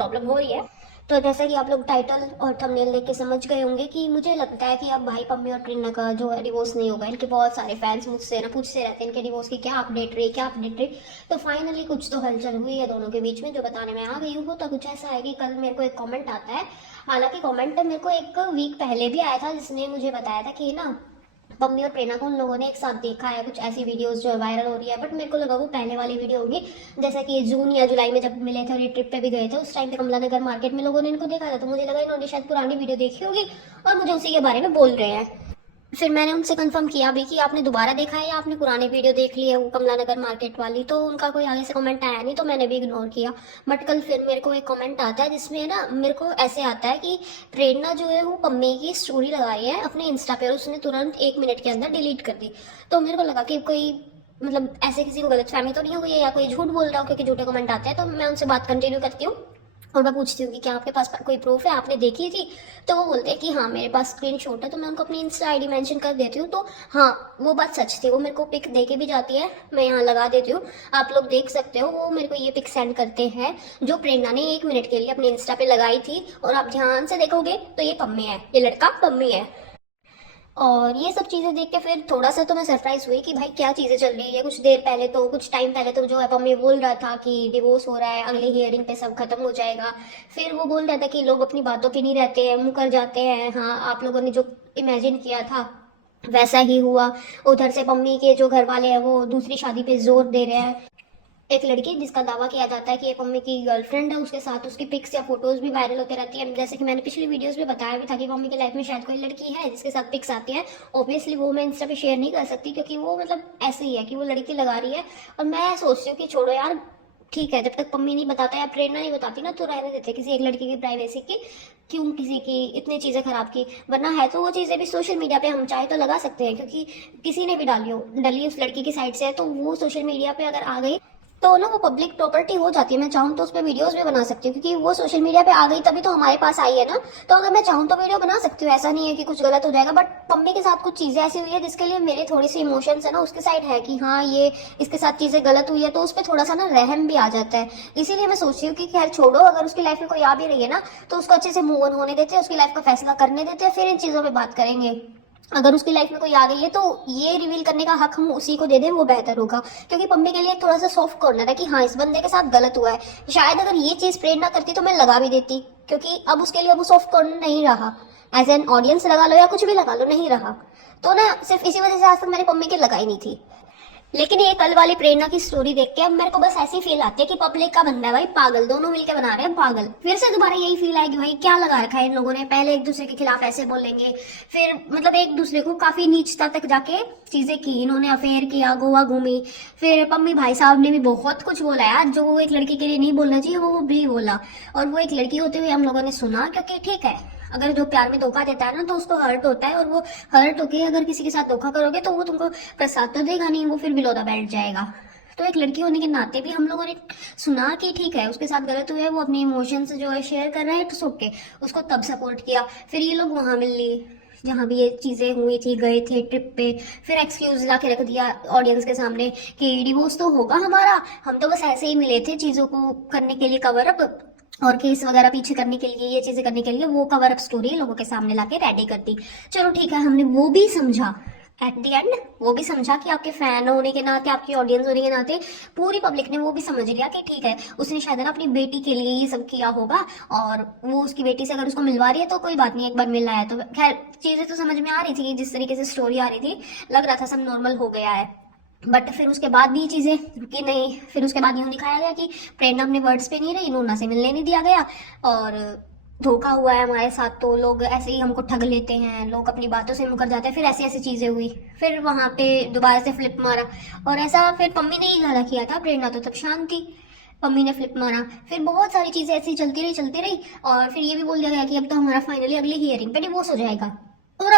Problem हो रही है। तो जैसा कि आप लोग टाइटल और थंबनेल देख के समझ गए होंगे कि मुझे लगता है कि अब भाई पम्मी और प्रेरणा का जो है डिवोर्स नहीं होगा। इनके बहुत सारे फैंस मुझसे ना पूछते रहते हैं इनके डिवोर्स की क्या अपडेट रही, क्या अपडेट रही। तो फाइनली कुछ तो हलचल हुई है दोनों के बीच में जो बताने में आ गई हूँ। तो कुछ ऐसा है कि कल मेरे को एक कॉमेंट आता है। हालांकि कॉमेंट मेरे को एक वीक पहले भी आया था जिसने मुझे बताया था कि ना पम्मी और प्रेरणा को उन लोगों ने एक साथ देखा है, कुछ ऐसी वीडियोस जो वायरल हो रही है। बट मेरे को लगा वो पहले वाली वीडियो होगी, जैसा कि ये जून या जुलाई में जब मिले थे और ये ट्रिप पे भी गए थे उस टाइम पे कमला नगर मार्केट में लोगों ने इनको देखा था। तो मुझे लगा इन्होंने शायद पुरानी वीडियो देखी होगी और मुझे उसी के बारे में बोल रहे हैं। फिर मैंने उनसे कंफर्म किया भी कि आपने दोबारा देखा है या आपने पुरानी वीडियो देख ली है वो कमला नगर मार्केट वाली। तो उनका कोई आगे से कमेंट आया नहीं, तो मैंने भी इग्नोर किया। बट कल फिर मेरे को एक कमेंट आता है जिसमें ना मेरे को ऐसे आता है कि प्रेरणा जो है वो पम्मी की स्टोरी लगाई है अपने इंस्टा पे और उसने तुरंत 1 मिनट के अंदर डिलीट कर दी। तो मेरे को लगा कि कोई मतलब ऐसे किसी को गलत फहमी तो नहीं हो गई है या कोई झूठ बोल रहा हो, क्योंकि झूठे कमेंट आते हैं। तो मैं उनसे बात कंटिन्यू करती हूँ और मैं पूछती हूँ कि क्या आपके पास कोई प्रूफ है, आपने देखी थी? तो वो बोलते हैं कि हाँ मेरे पास स्क्रीनशॉट है। तो मैं उनको अपनी इंस्टा आईडी मेंशन कर देती हूँ। तो हाँ वो बात सच थी, वो मेरे को पिक दे के भी जाती है, मैं यहाँ लगा देती हूँ, आप लोग देख सकते हो। वो मेरे को ये पिक सेंड करते हैं जो प्रेरणा ने 1 मिनट के लिए अपने इंस्टा पे लगाई थी। और आप ध्यान से देखोगे तो ये पम्मी है, ये लड़का पम्मी है। और ये सब चीजें देख के फिर थोड़ा सा तो मैं सरप्राइज हुई कि भाई क्या चीजें चल रही है। कुछ देर पहले तो कुछ टाइम पहले तो जो है पम्मी बोल रहा था कि डिवोर्स हो रहा है, अगली हियरिंग पे सब खत्म हो जाएगा। फिर वो बोल रहा था कि लोग अपनी बातों पे नहीं रहते हैं, मुकर जाते हैं। हाँ आप लोगों ने जो इमेजिन किया था वैसा ही हुआ। उधर से पम्मी के जो घर वाले हैं वो दूसरी शादी पे जोर दे रहे हैं। एक लड़की जिसका दावा किया जाता है कि ये मम्मी की गर्लफ्रेंड है, उसके साथ उसकी पिक्स या फोटोज भी वायरल होते रहती है। जैसे कि मैंने पिछली वीडियोस में बताया भी था कि मम्मी की लाइफ में शायद कोई लड़की है जिसके साथ पिक्स आती है। ऑब्वियसली वो मैं इंस्टा पे शेयर नहीं कर सकती क्योंकि वो मतलब ऐसे ही है कि वो लड़की लगा रही है। और मैं सोचती हूँ कि छोड़ो यार, ठीक है, जब तक पम्मी नहीं बताता या प्रेरणा नहीं बताती ना तो रहने देते किसी एक लड़की की प्राइवेसी की। क्यों किसी की इतनी चीजें खराब की? वरना है तो वो चीजें भी सोशल मीडिया पे हम चाहे तो लगा सकते हैं, क्योंकि किसी ने भी डाली हो, डली उस लड़की की साइड से है तो वो सोशल मीडिया पे अगर आ गई तो ना वो पब्लिक प्रॉपर्टी हो जाती है। मैं चाहूँ तो उस पर वीडियोस भी बना सकती हूँ क्योंकि वो सोशल मीडिया पे आ गई तभी तो हमारे पास आई है ना। तो अगर मैं चाहूँ तो वीडियो बना सकती हूँ, ऐसा नहीं है कि कुछ गलत हो जाएगा। बट पम्मी के साथ कुछ चीजें ऐसी हुई है जिसके लिए मेरे थोड़ी सी इमोशंस है ना उसके साइड है कि हाँ ये इसके साथ चीजें गलत हुई है, तो उस पर थोड़ा सा ना रहम भी आ जाता है। इसीलिए मैं सोचती हूँ कि खैर छोड़ो, अगर उसकी लाइफ में कोई आ भी रही है ना तो उसको अच्छे से मूव ऑन होने देते हैं, उसकी लाइफ का फैसला करने देते हैं, फिर इन चीजों पर बात करेंगे। अगर उसकी लाइफ में कोई आ गई है तो ये रिवील करने का हक हम उसी को दे दें, वो बेहतर होगा। क्योंकि पम्मी के लिए थोड़ा सा सॉफ्ट कॉर्नर है कि हाँ इस बंदे के साथ गलत हुआ है। शायद अगर ये चीज प्रेरणा करती तो मैं लगा भी देती, क्योंकि अब उसके लिए वो सॉफ्ट कॉर्नर नहीं रहा। एज एन ऑडियंस लगा लो या कुछ भी लगा लो, नहीं रहा। तो ना सिर्फ इसी वजह से आज तक मैंने पम्मी की लगाई नहीं थी। लेकिन ये कल वाली प्रेरणा की स्टोरी देख के अब मेरे को बस ऐसी फील आती है कि पब्लिक का बंदा है भाई पागल, दोनों मिलके बना रहे हैं पागल। फिर से दोबारा यही फील आएगी भाई क्या लगा रखा है इन लोगों ने, पहले एक दूसरे के खिलाफ ऐसे बोलेंगे, फिर मतलब एक दूसरे को काफी नीचता तक जाके चीजें की इन्होंने, अफेयर किया, गोवा घूमी। फिर पम्मी भाई साहब ने भी बहुत कुछ बोला यार, जो वो एक लड़की के लिए नहीं बोलना चाहिए वो भी बोला। और वो एक लड़की होते हुए हम लोगों ने सुना, क्योंकि ठीक है अगर जो प्यार में धोखा देता है ना तो उसको हर्ट होता है, और वो हर्ट होके अगर किसी के साथ धोखा करोगे तो वो तुमको प्रसाद तो देगा नहीं, वो फिर विलोदा बैठ जाएगा। तो एक लड़की होने के नाते भी हम लोगों ने सुना कि ठीक है उसके साथ गलत हुआ है, वो अपने इमोशंस जो है शेयर कर रहा है, तो ओके उसको तब सपोर्ट किया। फिर ये लोग वहां मिल लिए जहाँ भी ये चीजें हुई थी, गए थे ट्रिप पे, फिर एक्सक्यूज ला के रख दिया ऑडियंस के सामने कि डिवोर्स तो होगा हमारा, हम तो बस ऐसे ही मिले थे चीजों को करने के लिए, कवर अप और केस वगैरह पीछे करने के लिए, ये चीजें करने के लिए वो कवर अप स्टोरी लोगों के सामने लाके रेडी कर दी। चलो ठीक है, हमने वो भी समझा एट द एंड, वो भी समझा कि आपके फैन होने के नाते, आपकी ऑडियंस होने के नाते पूरी पब्लिक ने वो भी समझ लिया कि ठीक है उसने शायद ना अपनी बेटी के लिए ये सब किया होगा, और वो उसकी बेटी से अगर उसको मिलवा रही है तो कोई बात नहीं, एक बार मिल रहा है तो खैर चीजें तो समझ में आ रही थी। जिस तरीके से स्टोरी आ रही थी लग रहा था सब नॉर्मल हो गया है। बट फिर उसके बाद भी ये चीजें रुकी नहीं। फिर उसके बाद यूं दिखाया गया कि प्रेरणा अपने वर्ड्स पे नहीं रही, नूना से मिलने नहीं दिया गया, और धोखा हुआ है हमारे साथ, तो लोग ऐसे ही हमको ठग लेते हैं, लोग अपनी बातों से मुकर जाते हैं। फिर ऐसी ऐसी चीजें हुई, फिर वहां पे दोबारा से फ्लिप मारा, और ऐसा फिर पम्मी ने ही ज्यादा किया था, प्रेरणा तो तब शांत थी, पम्मी ने फ्लिप मारा। फिर बहुत सारी चीजें ऐसी चलती रही, और फिर ये भी बोल दिया गया कि अब तो हमारा फाइनली अगली हियरिंग पे डिवोर्स हो जाएगा। और अब